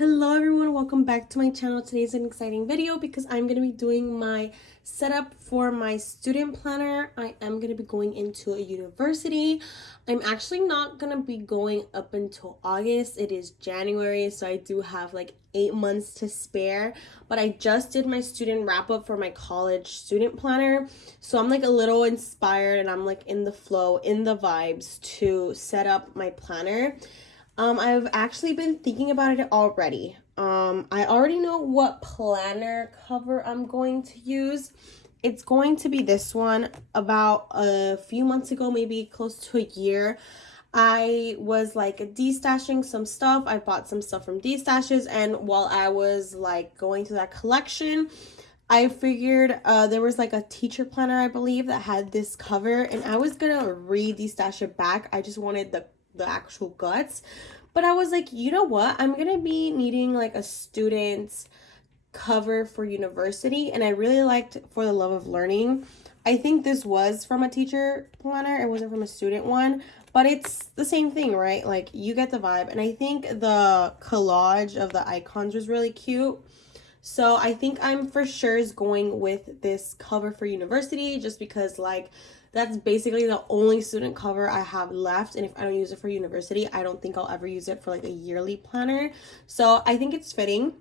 Hello everyone, welcome back to my channel. Today's an exciting video because I'm going to be doing my setup for my student planner. I am going to be going into a university. I'm actually not going to be going up until August. It is January, so I do have like 8 months to spare, but I just did my student wrap up for my college student planner, so I'm like a little inspired and I'm like in the flow, in the vibes to set up my planner. I've actually been thinking about it already. I already know what planner cover I'm going to use. It's going to be this one. About a few months ago, maybe close to a year, I was like destashing some stuff. I bought some stuff from destashes, and while I was like going through that collection, I figured there was like a teacher planner, I believe, that had this cover, and I was gonna re-destash it back. I just wanted the actual guts, but I was like, you know what, I'm gonna be needing like a student's cover for university, and I really liked For the Love of Learning. I think this was from a teacher planner, it wasn't from a student one, but it's the same thing, right? Like, you get the vibe. And I think the collage of the icons was really cute, so I think I'm for sure is going with this cover for university, just because like that's basically the only student cover I have left, and if I don't use it for university, I don't think I'll ever use it for like a yearly planner. So I think it's fitting.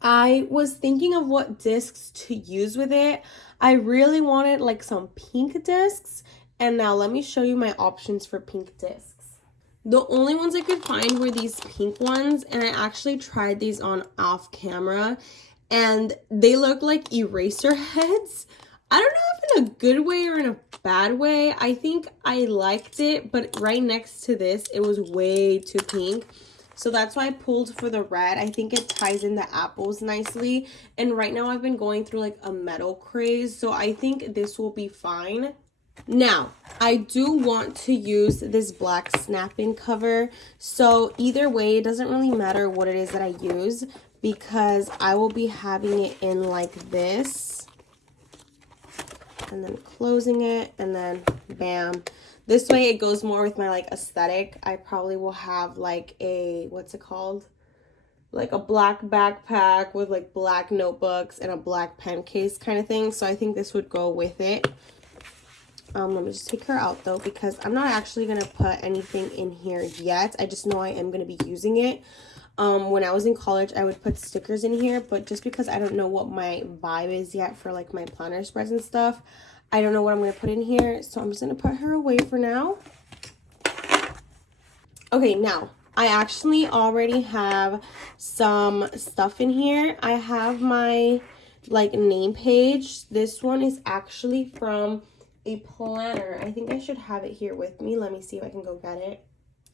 I was thinking of what discs to use with it. I really wanted like some pink discs, and now let me show you my options for pink discs. The only ones I could find were these pink ones, and I actually tried these on off camera, and they look like eraser heads. I don't know if in a good way or in a bad way. I think I liked it, but right next to this, it was way too pink. So that's why I pulled for the red. I think it ties in the apples nicely. And right now I've been going through like a metal craze, so I think this will be fine. Now, I do want to use this black snap-in cover. So either way, it doesn't really matter what it is that I use, because I will be having it in like this, and then closing it, and then bam. This way it goes more with my like aesthetic. I probably will have like a, what's it called? Like a black backpack with like black notebooks and a black pen case kind of thing. So I think this would go with it. Let me just take her out though, because I'm not actually going to put anything in here yet. I just know I am going to be using it. When I was in college, I would put stickers in here, but just because I don't know what my vibe is yet for like my planner spreads and stuff, I don't know what I'm going to put in here, so I'm just going to put her away for now. Okay, now, I actually already have some stuff in here. I have my like name page. This one is actually from a planner. I think I should have it here with me. Let me see if I can go get it.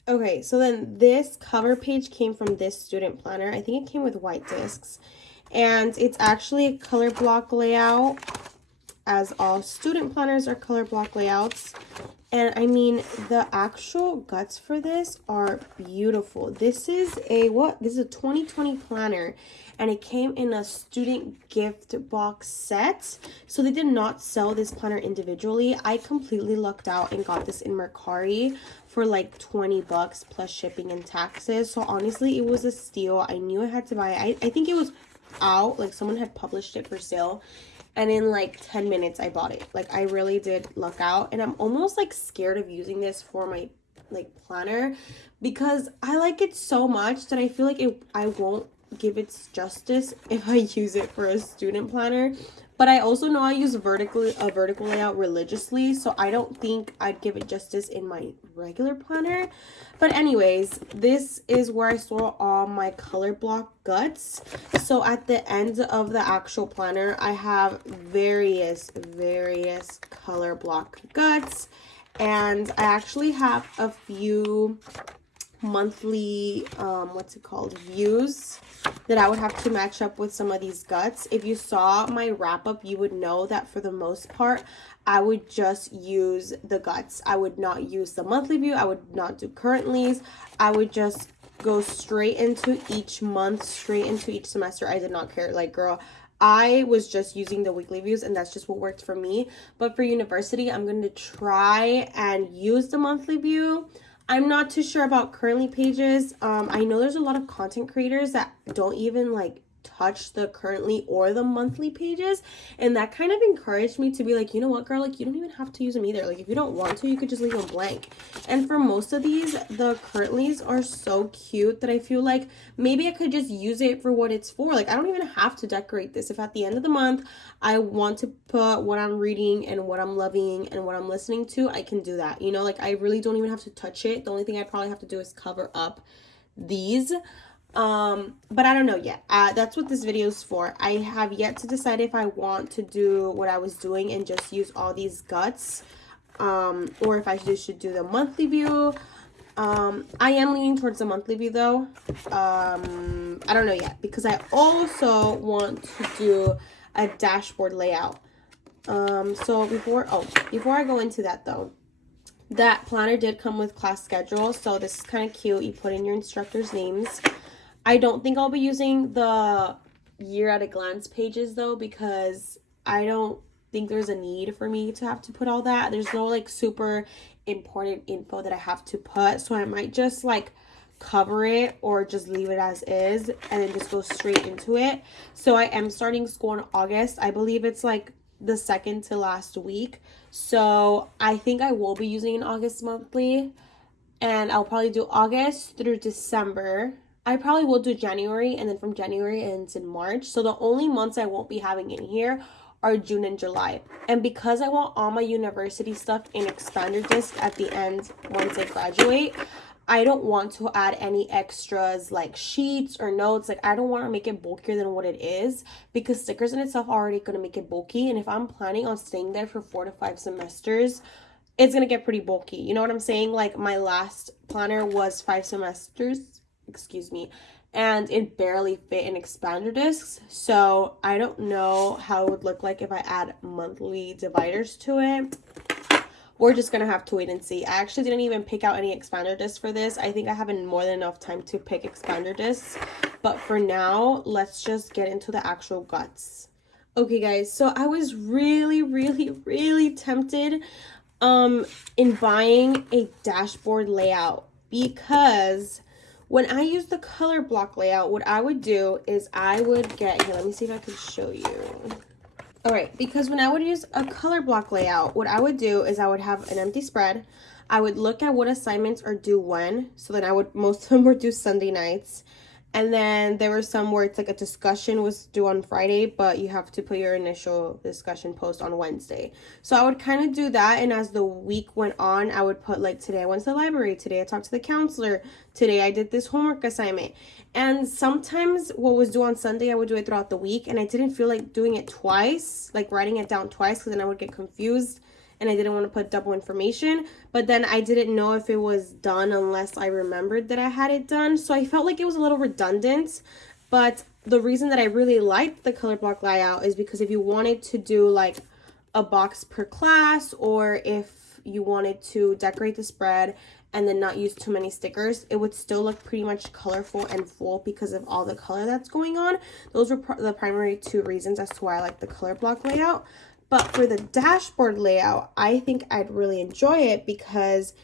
Okay, so then this cover page came from this student planner. I think it came with white discs, and it's actually a color block layout, as all student planners are color block layouts. And I mean, the actual guts for this are beautiful. This is a, what? This is a 2020 planner, and it came in a student gift box set. So they did not sell this planner individually. I completely lucked out and got this in Mercari for like 20 bucks plus shipping and taxes. So honestly, it was a steal. I knew I had to buy it. I think it was out, like someone had published it for sale, and in like 10 minutes I bought it. Like, I really did luck out, and I'm almost like scared of using this for my like planner, because I like it so much that I feel like I won't give it justice if I use it for a student planner. But I also know I use a vertical layout religiously, so I don't think I'd give it justice in my regular planner. But anyways, this is where I store all my color block guts. So at the end of the actual planner, I have various color block guts, and I actually have a few monthly views that I would have to match up with some of these guts. If you saw my wrap up, you would know that for the most part I would just use the guts. I would not use the monthly view. I would not do currentlies. I would just go straight into each month, straight into each semester. I did not care. Like, girl, I was just using the weekly views, and that's just what worked for me. But for university, I'm going to try and use the monthly view. I'm not too sure about currently pages. I know there's a lot of content creators that don't even like touch the currently or the monthly pages, and that kind of encouraged me to be like, you know what, girl, like you don't even have to use them either. Like if you don't want to, you could just leave them blank. And for most of these, the currentlies are so cute that I feel like maybe I could just use it for what it's for. Like I don't even have to decorate this. If at the end of the month I want to put what I'm reading and what I'm loving and what I'm listening to, I can do that. You know, like I really don't even have to touch it. The only thing I probably have to do is cover up these. But I don't know yet. That's what this video is for. I have yet to decide if I want to do what I was doing and just use all these guts, or if I should do the monthly view. I am leaning towards the monthly view though. I don't know yet because I also want to do a dashboard layout. So before I go into that though, that planner did come with class schedule, so this is kind of cute. You put in your instructors' names. I don't think I'll be using the year at a glance pages though, because I don't think there's a need for me to have to put all that. There's no like super important info that I have to put, so I might just like cover it or just leave it as is and then just go straight into it. So I am starting school in August. I believe it's like the second to last week, so I think I will be using an August monthly, and I'll probably do August through December. I probably will do January, and then from January ends in March. So the only months I won't be having in here are June and July. And because I want all my university stuff in expander disc at the end once I graduate, I don't want to add any extras like sheets or notes. Like I don't want to make it bulkier than what it is, because stickers in itself are already going to make it bulky. And if I'm planning on staying there for 4 to 5 semesters, it's going to get pretty bulky. You know what I'm saying? Like my last planner was 5 semesters, excuse me, and it barely fit in expander discs. So I don't know how it would look like if I add monthly dividers to it. We're just gonna have to wait and see. I actually didn't even pick out any expander discs for this. I think I have more than enough time to pick expander discs, but for now let's just get into the actual guts. Okay guys, so I was really tempted in buying a dashboard layout, because when I use the color block layout, what I would do is I would get, here, let me see if I can show you. All right, because when I would use a color block layout, what I would do is I would have an empty spread. I would look at what assignments are due when. So then most of them were due Sunday nights. And then there were some where it's like a discussion was due on Friday, but you have to put your initial discussion post on Wednesday. So I would kind of do that. And as the week went on, I would put like, today I went to the library. Today I talked to the counselor. Today I did this homework assignment. And sometimes what was due on Sunday, I would do it throughout the week. And I didn't feel like doing it twice, like writing it down twice, because then I would get confused. And I didn't want to put double information, but then I didn't know if it was done unless I remembered that I had it done. So I felt like it was a little redundant, but the reason that I really liked the color block layout is because if you wanted to do like a box per class, or if you wanted to decorate the spread and then not use too many stickers, it would still look pretty much colorful and full because of all the color that's going on. Those were the primary 2 reasons as to why I like the color block layout. But for the dashboard layout, I think I'd really enjoy it, because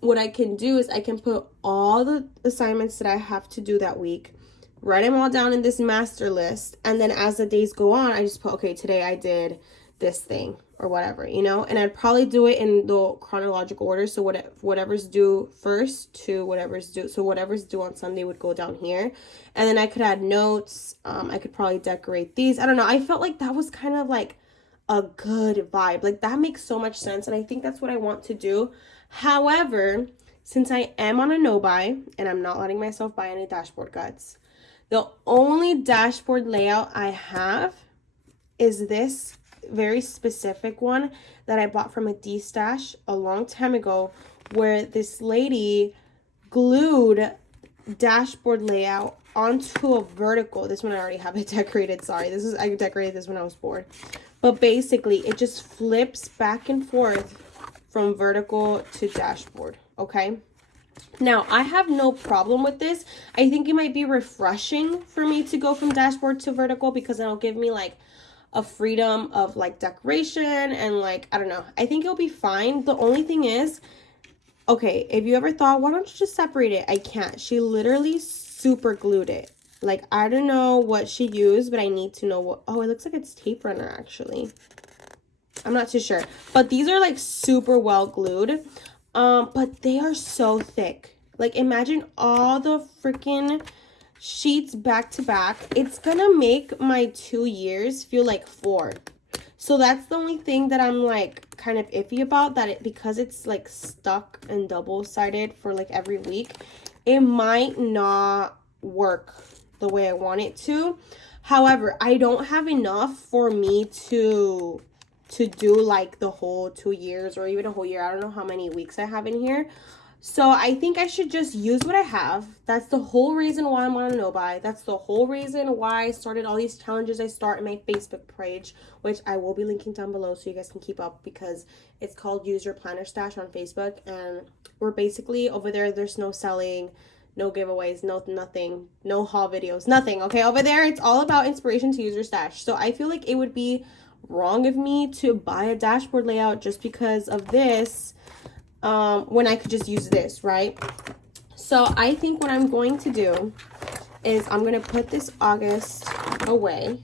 what I can do is I can put all the assignments that I have to do that week, write them all down in this master list, and then as the days go on, I just put, okay, today I did this thing or whatever, you know, and I'd probably do it in the chronological order. So whatever's due first to whatever's due. So whatever's due on Sunday would go down here, and then I could add notes. I could probably decorate these. I don't know. I felt like that was kind of like a good vibe. Like that makes so much sense, and I think that's what I want to do. However, since I am on a no buy and I'm not letting myself buy any dashboard guts, the only dashboard layout I have is this very specific one that I bought from a D-stash a long time ago, where this lady glued dashboard layout onto a vertical. This one I already have it decorated. Sorry, I decorated this when I was bored. But basically, it just flips back and forth from vertical to dashboard, okay? Now, I have no problem with this. I think it might be refreshing for me to go from dashboard to vertical, because it'll give me like a freedom of like decoration and like, I don't know. I think it'll be fine. The only thing is, Okay, if you ever thought, why don't you just separate it? I can't. She literally super glued it. Like, I don't know what she used, but I need to know what. Oh, it looks like it's tape runner, actually. I'm not too sure. But these are, like, super well glued. But they are so thick. Like, imagine all the freaking sheets back to back. It's gonna make my 2 years feel like 4. So that's the only thing that I'm like kind of iffy about, that it, because it's like stuck and double-sided for like every week, it might not work the way I want it to. However, I don't have enough for me to do like the whole 2 years or even a whole year. I don't know how many weeks I have in here. So I think I should just use what I have. That's the whole reason why I'm on a no-buy. That's the whole reason why I started all these challenges I start in my Facebook page, which I will be linking down below so you guys can keep up, because it's called Use Your Planner Stash on Facebook. And we're basically over there, there's no selling, no giveaways, no nothing, no haul videos, nothing. Okay, over there, it's all about inspiration to use your stash. So I feel like it would be wrong of me to buy a dashboard layout just because of this, when I could just use this, right? So I think what I'm going to do is I'm going to put this August away,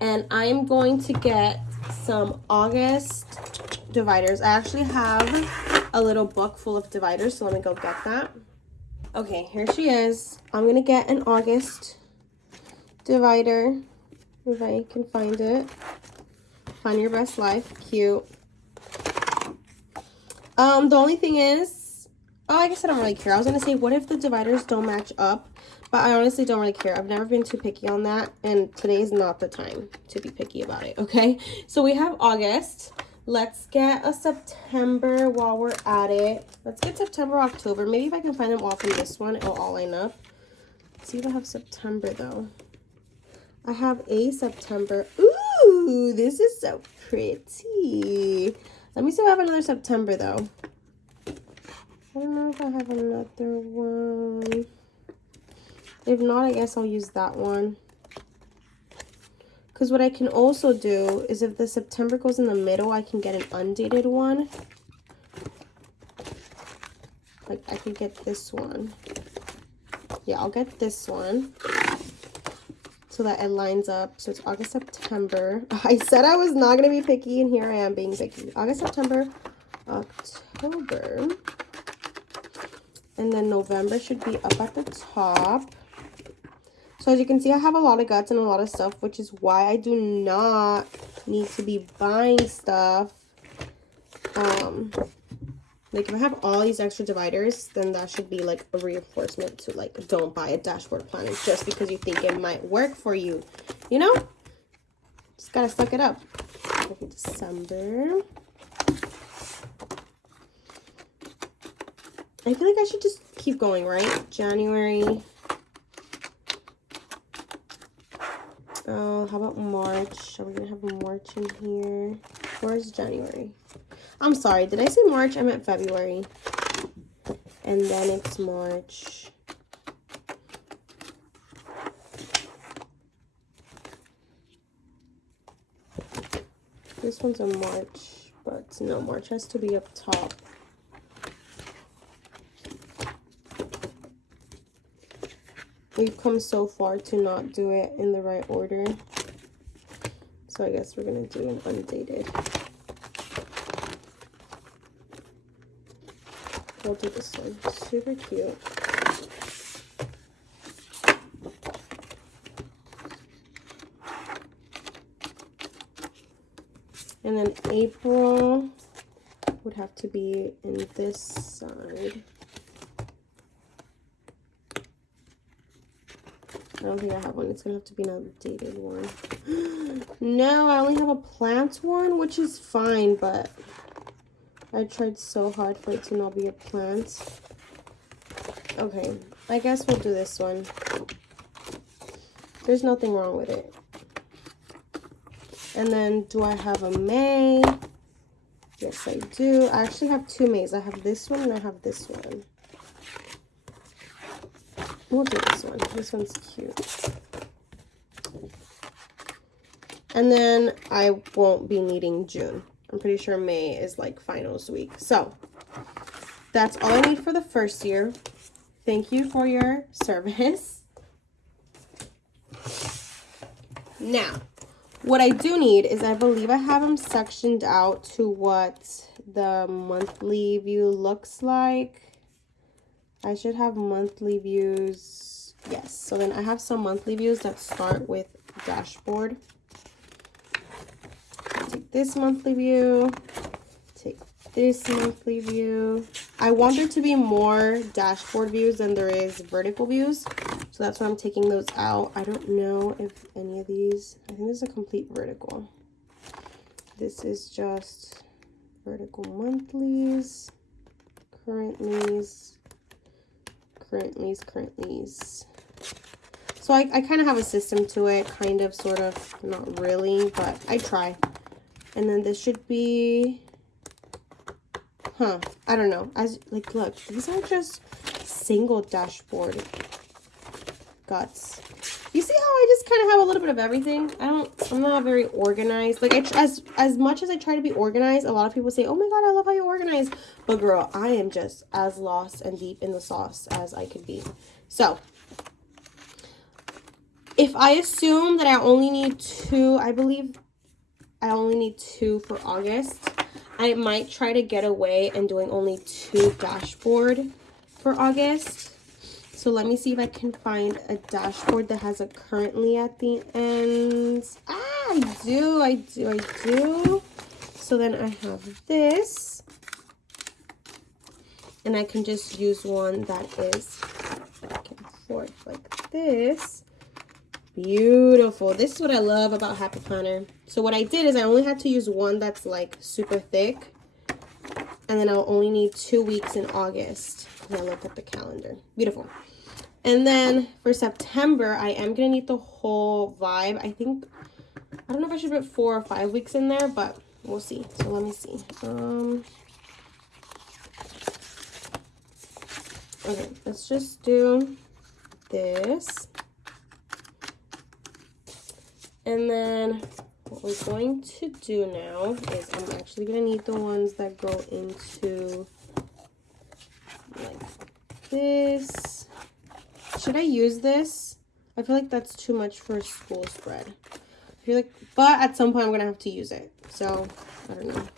and I'm going to get some August dividers. I actually have a little book full of dividers, so let me go get that. Okay, here she is. I'm going to get an August divider, if I can find it. Find your best life. Cute. The only thing is, oh, I guess I don't really care. I was gonna say, what if the dividers don't match up? But I honestly don't really care. I've never been too picky on that, and today is not the time to be picky about it, okay? So we have August. Let's get a September while we're at it. Let's get September, October. Maybe if I can find them all from this one, it'll all line up. Let's see if I have September, though. I have a September. Ooh, this is so pretty. Let me see if I have another September, though. I don't know if I have another one. If not, I guess I'll use that one. Because what I can also do is, if the September goes in the middle, I can get an undated one. Like, I could get this one. Yeah, I'll get this one, so that it lines up. So it's August, September. I said I was not going to be picky, and here I am being picky. August, September, October. And then November should be up at the top. So as you can see, I have a lot of guts and a lot of stuff, which is why I do not need to be buying stuff. Like, if I have all these extra dividers, then that should be like a reinforcement to, like, don't buy a dashboard planner just because you think it might work for you. You know? Just gotta suck it up. Okay, December. I feel like I should just keep going, right? January. Oh, how about March? Are we gonna have March in here? Where's January? I'm sorry, did I say March? I meant February. And then it's March. This one's a March, but no, March has to be up top. We've come so far to not do it in the right order. So I guess we're gonna do an undated. We'll do this one. Super cute. And then April would have to be in this side. I don't think I have one. It's gonna have to be an updated one. No, I only have a plant one, which is fine, but I tried so hard for it to not be a plant. Okay, I guess we'll do this one. There's nothing wrong with it. And then, do I have a May? Yes, I do. I actually have 2 Mays. I have this one and I have this one. We'll do this one. This one's cute. And then I won't be needing June. I'm pretty sure May is like finals week. So that's all I need for the first year. Thank you for your service. Now, what I do need is, I believe I have them sectioned out to what the monthly view looks like. I should have monthly views. Yes, so then I have some monthly views that start with dashboard. Take this monthly view, take this monthly view. I want there to be more dashboard views than there is vertical views, so that's why I'm taking those out. I don't know if any of these, I think this is a complete vertical. This is just vertical monthlies, currentlies, currentlies. So I kind of have a system to it, kind of, sort of, not really, but I try. And then this should be, I don't know. As, like, look, these are just single dashboard guts. You see how I just kind of have a little bit of everything? I'm not very organized. Like, as much as I try to be organized, a lot of people say, oh my God, I love how you organize. But girl, I am just as lost and deep in the sauce as I could be. So, if I assume that I only need 2, I believe I only need 2 for August, I might try to get away and doing only 2 dashboard for August. So let me see if I can find a dashboard that has a currently at the end. I do. So then I have this. And I can just use one that is back and forth like this. Beautiful. This is what I love about Happy Planner. So what I did is I only had to use one that's like super thick. And then I'll only need 2 weeks in August. And I look at the calendar. Beautiful. And then for September, I am going to need the whole vibe. I don't know if I should put 4 or 5 weeks in there, but we'll see. So let me see. Okay, let's just do this. And then what we're going to do now is I'm actually going to need the ones that go into like this. Should I use this? I feel like that's too much for a school spread. I feel like, but at some point I'm going to have to use it. So, I don't know.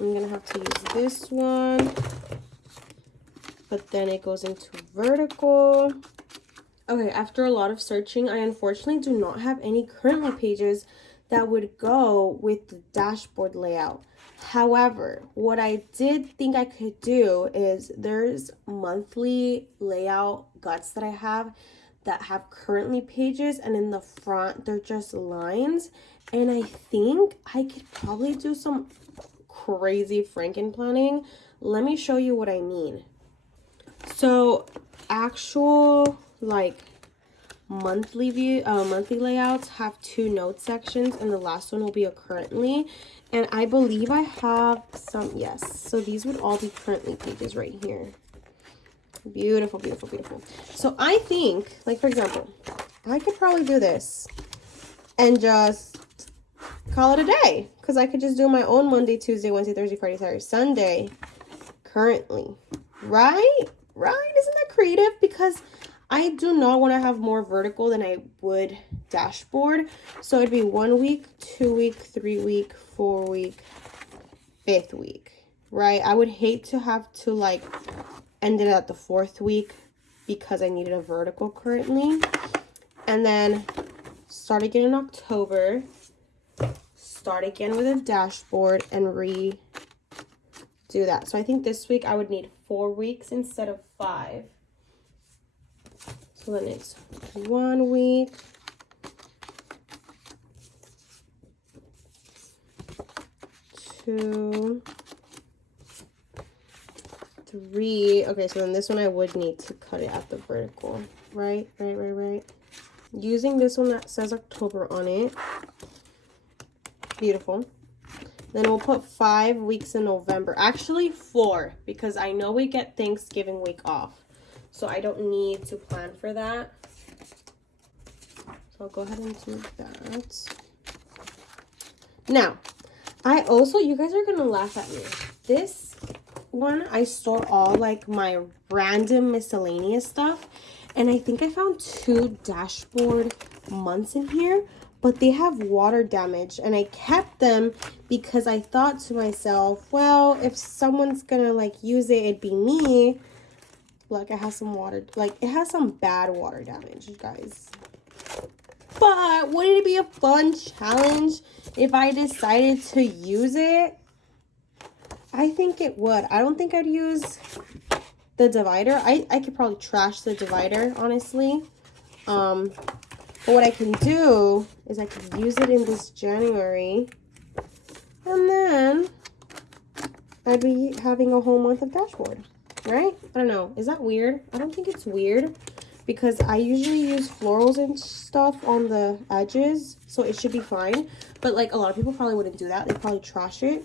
I'm going to have to use this one. But then it goes into vertical. Okay, after a lot of searching, I unfortunately do not have any currently pages that would go with the dashboard layout. However, what I did think I could do is there's monthly layout guts that I have that have currently pages, and in the front they're just lines. And I think I could probably do some crazy FrankenPlanning. Let me show you what I mean. So actual like monthly layouts have 2 note sections, and the last one will be a currently. And I believe I have some, yes. So these would all be currently pages right here. Beautiful, beautiful, beautiful. So I think, like, for example, I could probably do this and just call it a day, because I could just do my own Monday, Tuesday, Wednesday, Thursday, Friday, Saturday, Sunday currently. Right? Isn't that creative? Because I do not want to have more vertical than I would dashboard. So it'd be 1 week, 2 week, 3 week, 4 week, 5th week, right? I would hate to have to like end it at the 4th week because I needed a vertical currently. And then start again in October, start again with a dashboard, and redo that. So I think this week I would need 4 weeks instead of 5. So then it's 1 week, 2, 3. Okay, so then this one I would need to cut it at the vertical. Right. Using this one that says October on it. Beautiful. Then we'll put 5 weeks in November. Actually 4, because I know we get Thanksgiving week off. So I don't need to plan for that. So I'll go ahead and do that. Now, I also, you guys are going to laugh at me. This one, I store all like my random miscellaneous stuff. And I think I found 2 dashboard months in here, but they have water damage. And I kept them because I thought to myself, well, if someone's gonna like use it, it'd be me. Look, it has some water, like it has some bad water damage, guys. But wouldn't it be a fun challenge if I decided to use it? I think it would. I don't think I'd use the divider. I could probably trash the divider, honestly. But what I can do is I could use it in this January. And then I'd be having a whole month of dashboard, right? I don't know. Is that weird? I don't think it's weird because I usually use florals and stuff on the edges, so it should be fine. But like a lot of people probably wouldn't do that. They'd probably trash it.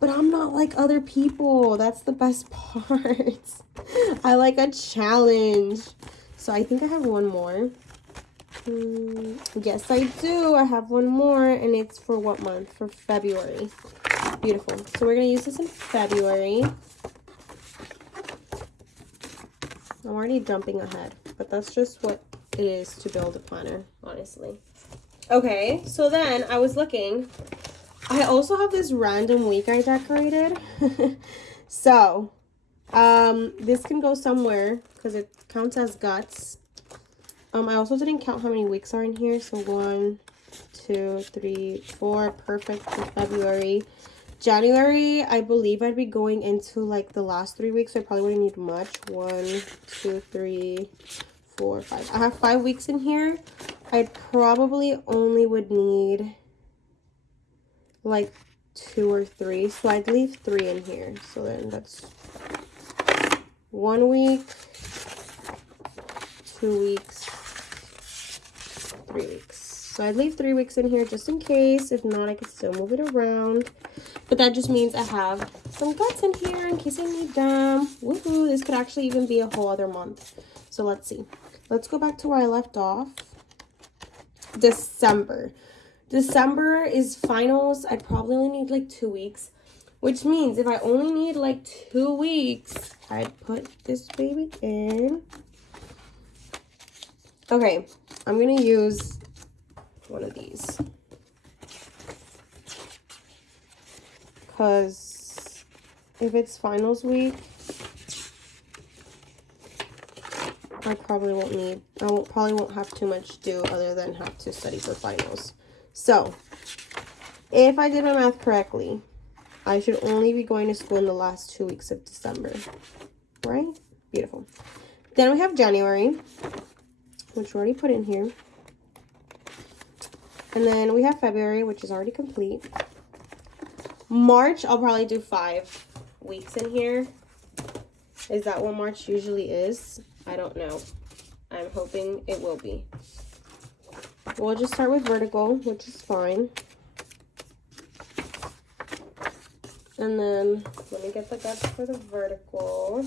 But I'm not like other people. That's the best part. I like a challenge. So I think I have one more. Yes, I do. I have one more, and it's for what month? For February. Beautiful. So we're going to use this in February. I'm already jumping ahead, but that's just what it is to build a planner, honestly. Okay, so then I was looking. I also have this random week I decorated. So, this can go somewhere because it counts as guts. I also didn't count how many weeks are in here. So 1, 2, 3, 4. Perfect for February. January, I believe I'd be going into like the last 3 weeks. So I probably wouldn't need much. 1, 2, 3, 4, 5. I have 5 weeks in here. I probably only would need like 2 or 3, so I'd leave 3 in here. So then that's 1 week, 2 weeks, 3 weeks. So I'd leave 3 weeks in here just in case. If not, I could still move it around. But that just means I have some guts in here in case I need them. Woohoo! This could actually even be a whole other month. So let's see. Let's go back to where I left off. December. December is finals. I'd probably only need like 2 weeks, which means if I only need like 2 weeks, I'd put this baby in. Okay, I'm gonna use one of these because if it's finals week, I probably won't need, probably won't have too much to do other than have to study for finals. So, if I did my math correctly, I should only be going to school in the last 2 weeks of December, right? Beautiful. Then we have January, which we already put in here. And then we have February, which is already complete. March, I'll probably do 5 weeks in here. Is that what March usually is? I don't know. I'm hoping it will be. We'll just start with vertical, which is fine. And then let me get the guts for the vertical.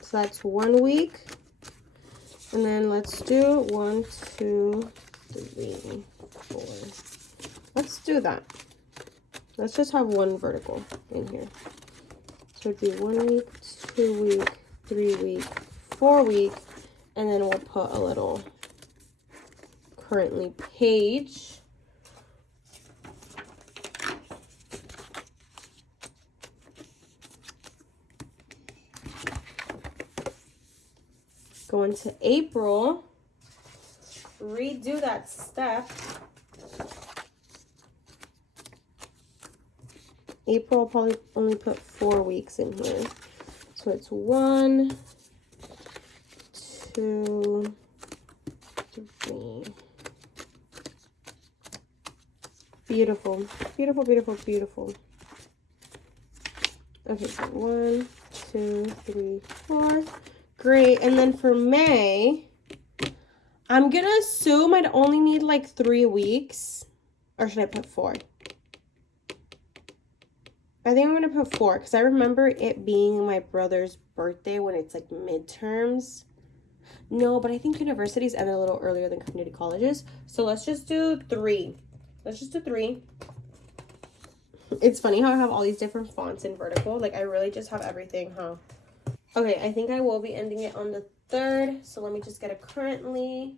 So that's 1 week. And then let's do 1, 2, 3, 4. Let's do that. Let's just have 1 vertical in here. So it'd be 1 week, 2 week, 3 week, 4 week. And then we'll put a little currently page. Go into April, redo that step. April, I'll probably only put 4 weeks in here. So it's 1, 2, 3. Beautiful, beautiful, beautiful, beautiful. Okay, so 1, 2, 3, 4. Great. And then for May, I'm gonna assume I'd only need like 3 weeks. Or should I put 4? I think I'm gonna put 4 because I remember it being my brother's birthday when it's like midterms. No, but I think universities end a little earlier than community colleges. So let's just do 3. Let's just do 3. It's funny how I have all these different fonts in vertical. Like, I really just have everything, huh? Okay, I think I will be ending it on the 3rd. So let me just get a currently.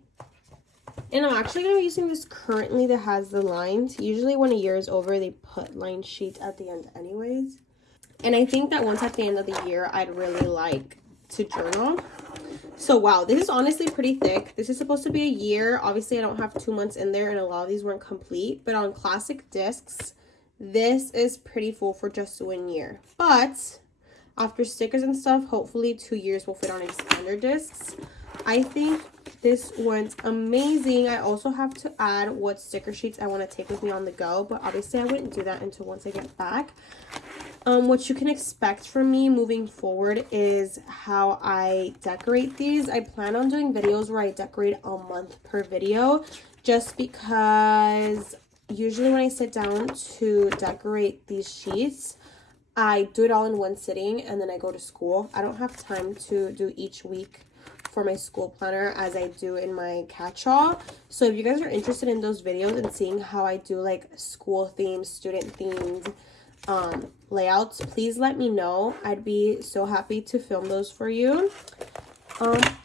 And I'm actually going to be using this currently that has the lines. Usually when a year is over, they put line sheets at the end anyways. And I think that once at the end of the year, I'd really like to journal. So wow, this is honestly pretty thick. This is supposed to be a year. Obviously, I don't have 2 months in there, and a lot of these weren't complete. But on classic discs, this is pretty full for just 1 year. But after stickers and stuff, hopefully 2 years will fit on expander discs. I think this went amazing. I also have to add what sticker sheets I want to take with me on the go, but obviously I wouldn't do that until once I get back. What you can expect from me moving forward is how I decorate these. I plan on doing videos where I decorate a month per video, just because usually when I sit down to decorate these sheets, I do it all in one sitting and then I go to school. I don't have time to do each week for my school planner as I do in my catch-all. So if you guys are interested in those videos and seeing how I do like school themes, student themed layouts, please let me know. I'd be so happy to film those for you.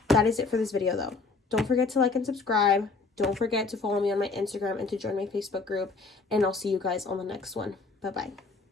That is it for this video though. Don't forget to like and subscribe. Don't forget to follow me on my Instagram and to join my Facebook group, and I'll see you guys on the next one. Bye bye.